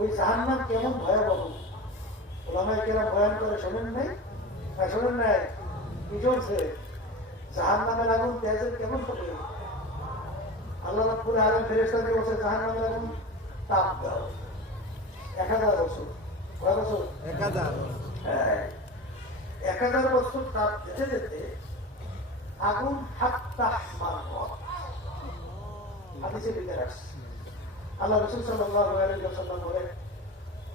ওই জাহান্নাম কেমন ভয়াবহ? ওলামাই কেরাম বয়ান করে শোনেন নাই? হ্যাঁ শোনেন নাই। কি চলছে? জাহান্নামের আগুন তেজের কেমন হবে? আল্লাহ রাব্বুল আলামিন ফেরেশতাকে বলছে জাহান্নামের আগুন তাপ দাও। এক হাজার বছর। কয় বছর? হ্যাঁ। এক হাজার বছর তাপ যেতে যেতে আগুন হাত্তা মারফত হাদিসে লিখে রাখছে। আল্লাহ রসুল ওয়াসাল্লাম বলেন,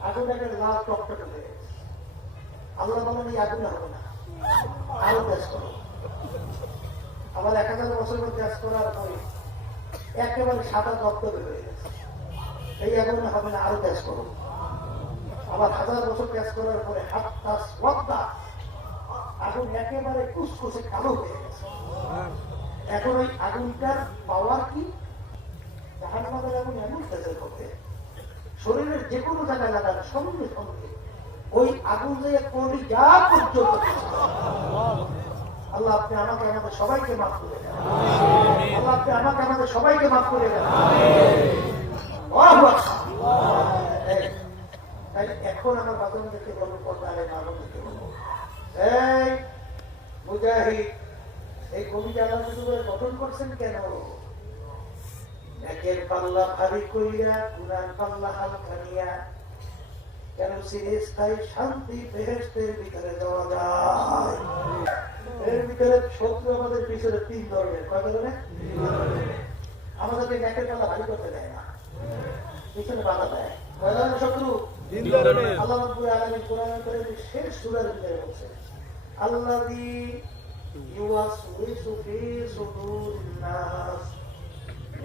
আগুন একটা লাল টকটকে হয়ে গেছে। আল্লাহ বলেন, এই আগুন হবে না। আরও গ্যাস করো। আবার এক হাজার বছর গ্যাস করার পরে একেবারে সাদা দপ্তরে হয়ে গেছে। এই আগুন হবে না আরও গ্যাস করো। আবার হাজার বছর গ্যাস করার পরে হাত তাস ওয়াদ্দা আগুন একেবারে কুসকুসে কালো হয়ে গেছে। এখন ওই আগুনটার পাওয়ার কি? জাহান্নামের আগুন এমন শরীরের যে কোনো জায়গায় লাগান সঙ্গে সঙ্গে ওই আগুন যে কোটি যা পর্যন্ত আল্লাহ, আপনি সবাইকে মাফ করে আপনি সবাইকে মাফ করে এখন এই এই কবিতা গঠন করছেন কেন? একের পাল্লা ভারী কইরা কুরান পাল্লা হালকা নিয়া। কেন চিরস্থায়ী শান্তি বেহেস্তের ভিতরে যাওয়া যায়? এর ভিতরে শত্রু আমাদের পিছনে তিন ধরনের। কয় ধরনের? আমাদেরকে একের পাল্লা ভারী করতে দেয় না। পিছনে বাধা দেয়। কয় ধরনের শত্রু? আল্লাহ রাব্বুল আলামিন কোরআনের করে শেষ সূরার ভিতরে বলছেন আল্লাযী ইউওয়াসওয়িসু ফি সুদুরিন নাস।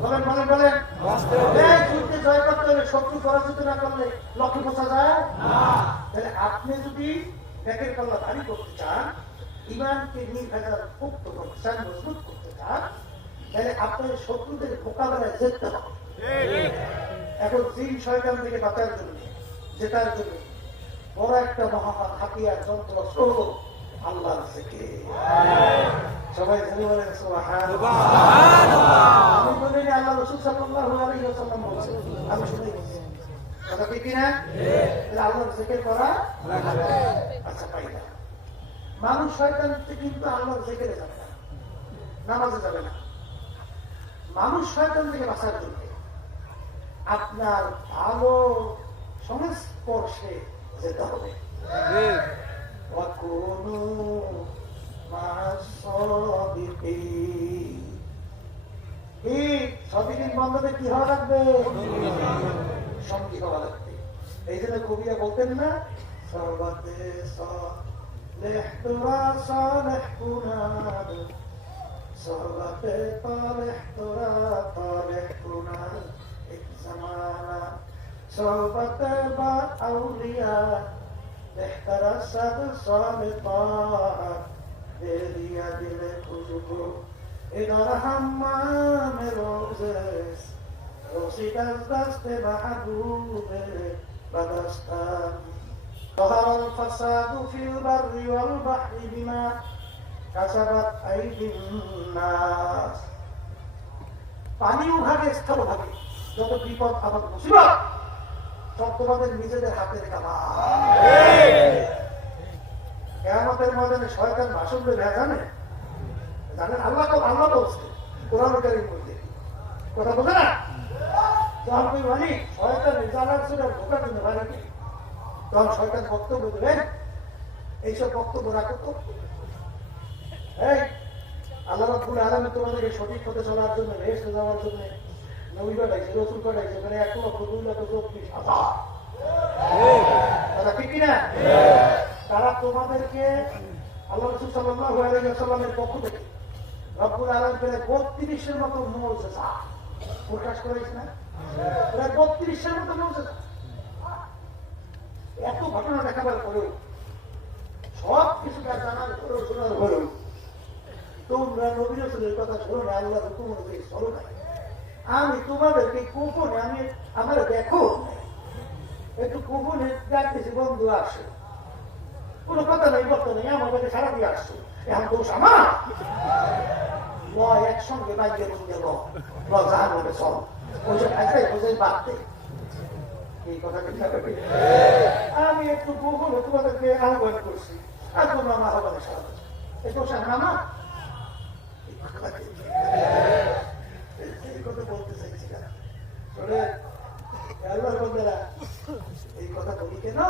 বলেন বলেন বলেন। যুদ্ধে জয় হলে শত্রু পরাজিত না করলে লক্ষ্য বোঝা যায় তাহলে আপনি যদি ব্যাকের পাল্লা ভারী করতে চান, ইমানকে নির্ভেজাল মুক্ত করতে চান মজবুত করতে চান, তাহলে আপনার শত্রুদের মোকাবেলায় যেতে হবে। এখন জিন শয়তান থেকে বাঁচার জন্য, জেতার জন্য বড় একটা মহামান হাতিয়ার, যন্ত্র হল আল্লাহর থেকে সবাই ধরে বলেন সুবহানাল্লাহ। আমি বলিনি আল্লাহ রাসূল সাল্লাল্লাহু আলাইহি ওয়াসাল্লাম বলেছেন আমি শুনে। কথা ঠিক কি না তাহলে জিকির করা আচ্ছা পাই না। মানুষ শয়তান কিন্তু জিকিরে যাবে না। নামাজে যাবে না। মানুষ শয়তান থেকে বাঁচার জন্য আপনার ভালো সংস্পর্শে যেতে হবে। وكونوا مع الصادقين কি সদিন বন্ধনে কি হওয়া লাগবে সঙ্গী হওয়া লাগবে এই জন্য কবিরা বলতেন না সর্বতে সালেহ তোরা সালেহ কুনাদ সর্বতে তালেহ তোরা তালেহ কুনাদ এক জামানা সর্বতে বা আউলিয়া بهتر صد سال طاعت دلیا دل خوشبو ادار حمام روزش رسید از دست محبوب بدستم ظهر الفساد في البر والبحر بما كسبت أيدي الناس পানীয় ভাগে স্থল ভাগে যত বিপদ আবার মুসিবত সব তোমাদের নিজেদের হাতের কামা কেয়ামতের ময়দানে শয়তান ভাষণ দেবে জানে? জানেন, আল্লাহ তো আল্লাহ বলছে, কোরআন কারিম বলতে কথা বলছে না? তুই মানে তখন শয়তান বক্তব্য দেবেন? এইসব বক্তব্য রাখো তো। এই, আল্লাহ রাব্বুল আলামিন তোমাদেরকে সঠিক পথে চলার জন্য, রেস্ট যাওয়ার জন্য নবী পাঠাইছে, রসুল পাঠাইছে মানে এক লক্ষ দুই লক্ষ চব্বিশ হাজার। কিনা? তারা তোমাদেরকে আল্লাহ পক্ষ থেকে বত্রিশের মতো মুজিজা প্রকাশ না? বত্রিশের মতো মুজিজা এত ঘটনা দেখাবার পরেও সব তোমরা নবী কথা আমি তোমাদেরকে গোপনে, আমি আমার দেখো। একটু গোপনে বন্ধু আসো। কোনো কথা নেই বলতে নেই আমার কাছে সারা দিয়ে আসছো। এখন দোষ আমার একসঙ্গে বাইকে ল ল চল। ওই একটাই বোঝাই আমি একটু গোপনে তোমাদেরকে আহ্বান করছি, আর তোমরা আমার আহ্বানে সারা। এই দোষ আমার এই কথা বলতে চাইছি না। এই কথা বলি কেন?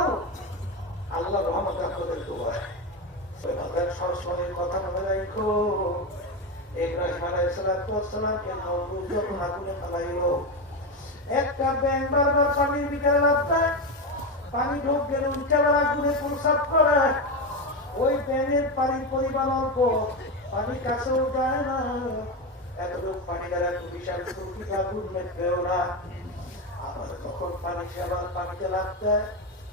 আল্লাহ রহমত আপনাদের দোয়া আপনার সবসময়ের কথা মনে রাখো। ইব্রাহিম একটা পানি ওই ব্যাঙের পানির পরিমাণ অল্প কাছেও যায় না। এতটুকু পানি তখন পানি পানিতে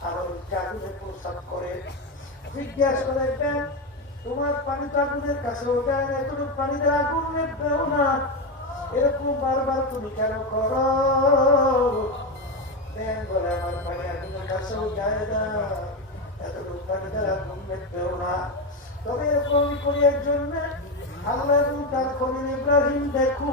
আবার আগুনে প্রস্তাব করে। জিজ্ঞাসা করে তোমার পানি তো আগুনের কাছেও যায় না, এতটুকু পানি দ্বারা আগুন মেটবেও না। এরকম বারবার তুমি কেন করো? বলে, আমার পানি আগুনের কাছেও যায় না, এতটুকু পানি দ্বারা আগুন মেটবেও না। তবে এরকম আমি করি এর জন্য আল্লাহ তার খলিল ইব্রাহিম দেখু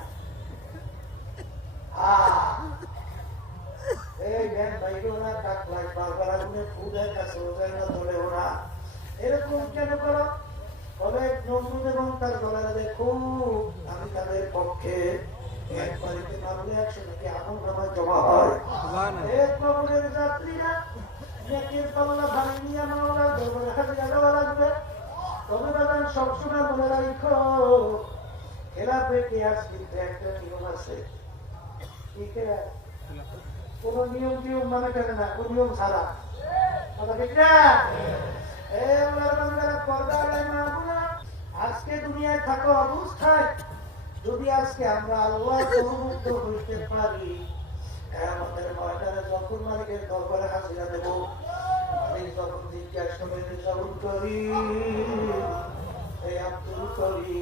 আছে। কোন নিয়ম টিয়ম মানে কেন না, কোন নিয়ম ছাড়া। আজকে দুনিয়ায় থাকা অবস্থায় যদি আজকে আমরা আল্লাহ হইতে পারি আমাদের ময়দানে যখন মালিকের দরবারে হাজিরা দেব, মালিক যখন জিজ্ঞাসা করি আব্দুল করি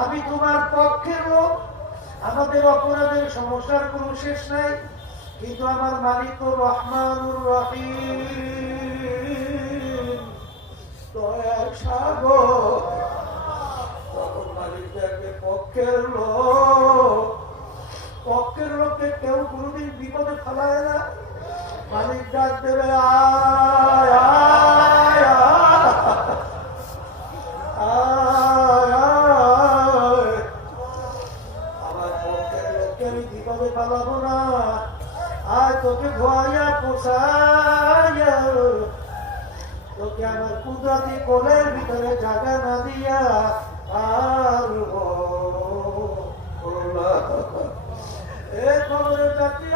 আমি তোমার পক্ষের লোক। আমাদের অপরাধের সমস্যার কোনো শেষ নাই, কিন্তু আমার মালিক তো রহমানুর রহিম। তখন পক্ষের পক্ষের লোককে কেউ কোনোদিন বিপদে ফেলায় না। মালিক ডাক দেবে আয়। তোকে ধোয়াইয়া পোষাইয়া তোকে আমার কুদরতি কোলের ভিতরে জায়গা না দিয়া যাত্রী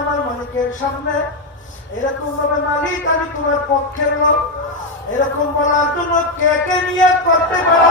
আমার মালিকের সামনে। এরকম ভাবে মালিক আমি তোমার পক্ষের এরকম বলার জন্য কে কে নিয়ে করতে পারো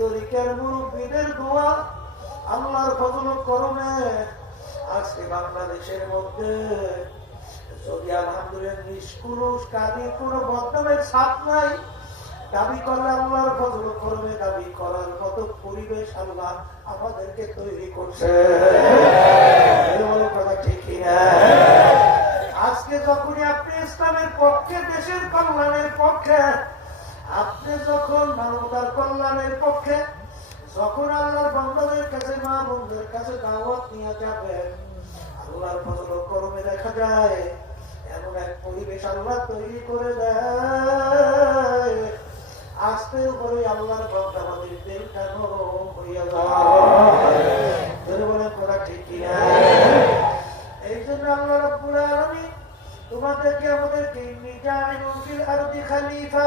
তরিকার মুরব্বীদের দোয়া, আল্লাহর ফজল করমে। আজকে বাংলাদেশের মধ্যে যদি আলহামদুলিল্লাহ নিষ্কুরুষ কাজে, কোনো বদনামের ছাপ নাই, দাবি করলে আল্লাহর ফজল করবে দাবি করার মতো পরিবেশ আল্লাহ আমাদেরকে তৈরি করছে। কথা ঠিক আজকে যখনই আপনি ইসলামের পক্ষে, দেশের কল্যাণের পক্ষে আপনি যখন মানবতার কল্যাণের পক্ষে, যখন আল্লাহর বন্ধদের কাছে, মা বন্ধুদের কাছে দাওয়াত নিয়ে যাবেন, আল্লাহর ফজল করমে দেখা যায়, এমন এক পরিবেশ আল্লাহ তৈরি করে দেয়। আস্তে উপরে আল্লাহর ভক্ত আমাদের দিলটা নরম হইয়া যায়। বলেন করা ঠিক কিনা এই জন্য আল্লাহ রাব্বুল আলামিন তোমাদেরকে আমাদেরকে নিজাইলুল ফিল আরদি খলিফা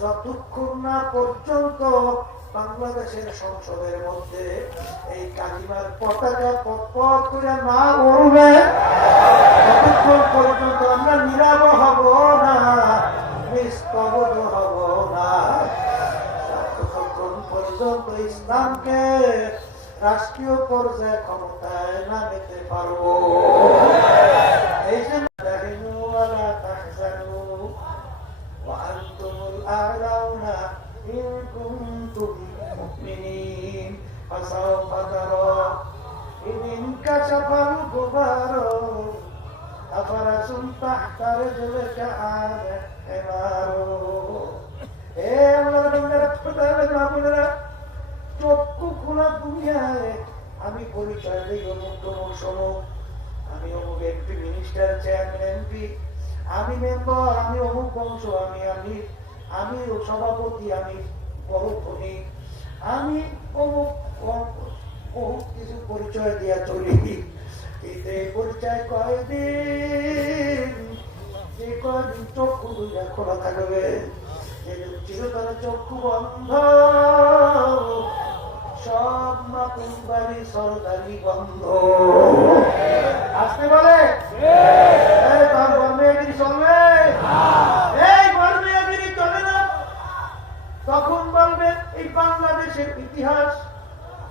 যতক্ষণ না পর্যন্ত বাংলাদেশের সংসদের মধ্যে এই কালিমার পতাকা পট করে না উড়বে ততক্ষণ পর্যন্ত আমরা নীরব হব না, নিস্তব্ধ হব না। ইসলামকে রাষ্ট্রীয় পর্যায়ে ক্ষমতায় না নিতে পারব, এই জন্য فسوف ترى إذ انكشف الغبار أفرس تحت رجلك عاد حمار এ আল্লাহর বান্দারা, খোদার মাহবুবেরা, চক্ষু খোলা দুনিয়ায় আমি পরিচয় দিই অমুক তমুক সমুক আমি অমুক এমপি মিনিস্টার চেয়ারম্যান এমপি আমি মেম্বার আমি অমুক বংশ আমি আমি আমি সভাপতি আমি বড় ধনী আমি অমুক অমুক অমুক কিছু পরিচয় দিয়া পরিচয় কয়দিন চক্ষু দুইটা খোলা থাকবে চক্ষু বন্ধ। সব বন্ধ। আসতে বলে? চলে না। তখন বলবে, এই বাংলাদেশের ইতিহাস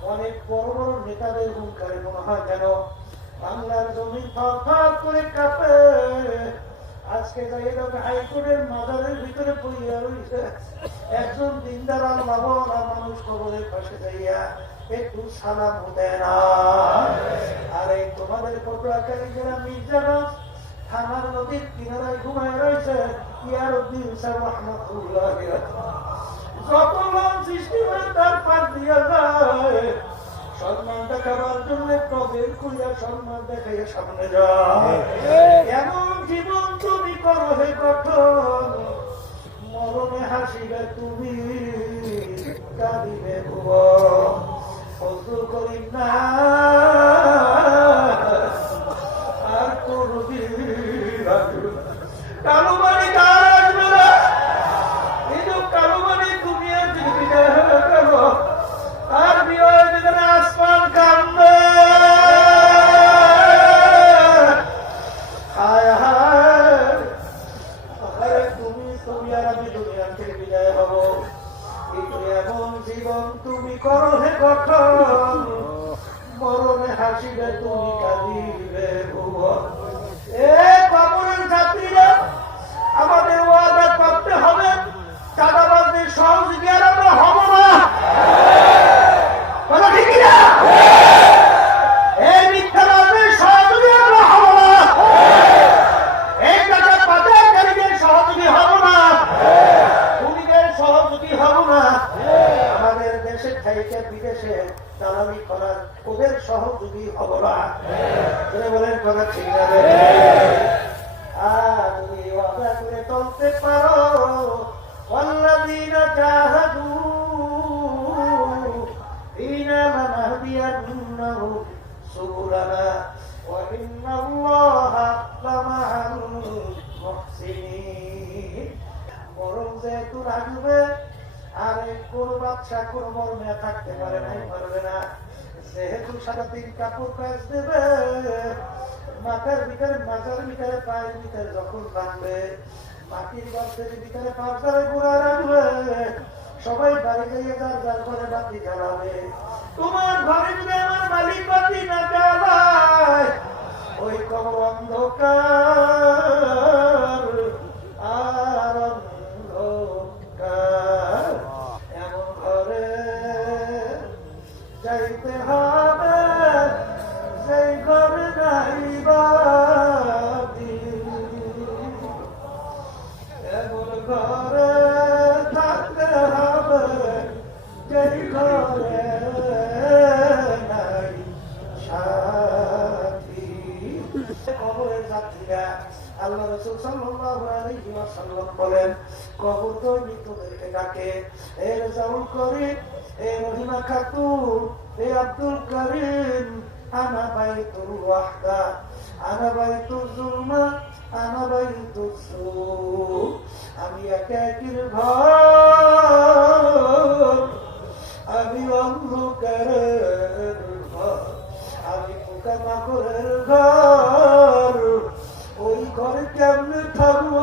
অনেক বড় বড় নেতাদের হুঙ্কারে মনে হয় যেন বাংলার জমি করে কাঁপে। আজকে যাই হাইকোর্টের ভিতরে পড়িয়া রয়েছে একজন দিনদার মানুষ পাশে যাইয়া একটু সালাম দেয় না। আর, তোমাদের পটুয়াখালী যারা মির্জানা থানার নদীর কিনারায় ঘুমায় রয়েছে। ইয়ার উদ্দিন সাহেব যত লোক সৃষ্টি হয় তার পাশ দিয়া যায়। সম্মান দেখাবার জন্য কবির করিয়া সম্মান দেখাইয়া সামনে যায়। এমন জীবন তুমি করো হে কঠোর। মরণে হাসিবে তুমি কাঁদিবে ভুব করিম করি না। কোন বাচ্চা, কোন মর্মে থাকতে পারে নাই, পারবে না। যেহেতু সারাদিন কাপড় প্যাঁচ দেবে, মাথার ভিতরে মাথার ভিতরে পায়ের ভিতরে যখন বাঁধবে মাটির গর্তের ভিতরে পাঁচটারে ঘোরা রাখবে, সবাই বাড়ি গিয়ে যার যার ঘরে বাতি জ্বালাবে। তোমার ঘরে যদি আমার মালিক বাতি না জ্বালায়, ওই কবর অন্ধকার। আমি একাকির ঘর আমি অন্ধকারের ঘর আমি পোকামাকড়ের ঘর ওই ঘরে কেমনে থাকব?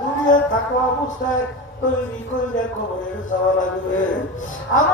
দুনিয়া থাকা অবস্থায় তৈরি করে খবরের যাওয়া লাগবে। আমার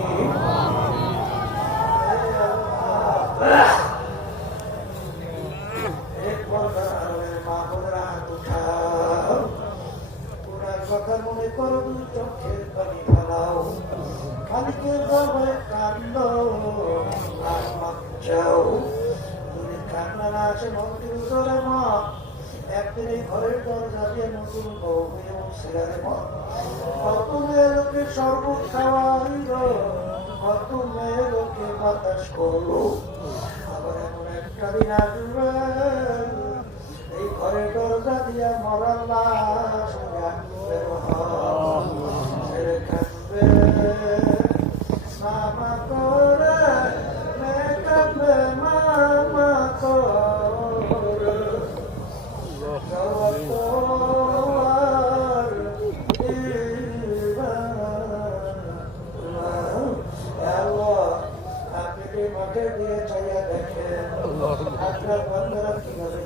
কথা মনে করো চোখের পানি ফেলাও খালিকের দরবারে কান্দ আর মাপ চাও যদি কান্না না আসে মন্দির উদরে মা একদিন এই ঘরের দরজা দিয়ে নতুন বউ হয়ে উঠছে রে মা কত মেয়ে লোকে শরবত খাওয়াইল কত মেয়ে লোকে বাতাস করল আবার এমন একটা দিন আসবে এই ঘরের দরজা দিয়া মরার লাশ। ছেড়ে কাঁদবে,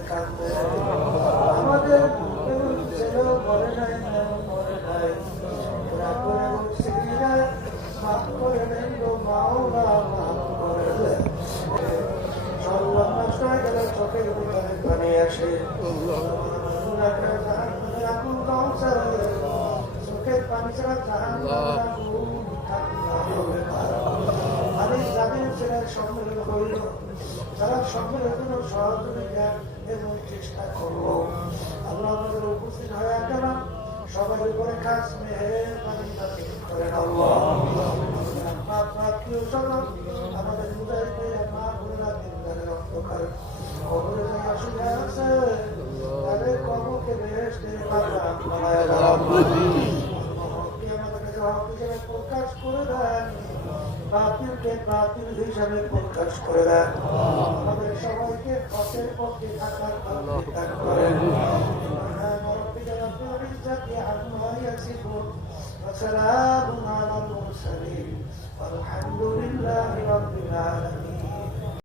কাঁদবে আমাদের ছেলেও নাই মেয়েও মরে নাই করে বলছে কিনা মাফ করে করে দেন সর্বনাশ নষ্ট গেলে চোখের ভিতরে পানি আসে চোখের পানি ছাড়া জাহান আমি যাদের ছেলের সম্মেলন করিল তারা সম্মেলনের চেষ্টা করব আল্লাহ আমাদের উপস্থিত হয়ে গেলাম সবার উপরে খাস মেহরবানি করেন আল্লাহ আমাদের মা বোনেরা দিনদারের অন্ধকার কবরে যে আসলে আছে তাদের কর্মকে বেহেশতের বাগান বানায় দাও। আমাদের কাছে প্রকাশ করে দেন বাতিলকে বাতিল হিসাবে প্রকাশ করে দেন আমাদের সবাইকে হকের পক্ষে থাকার তৌফিক দান করেন سبحان ربك رب العزة عما يصفون وسلام على المرسلين والحمد لله رب العالمين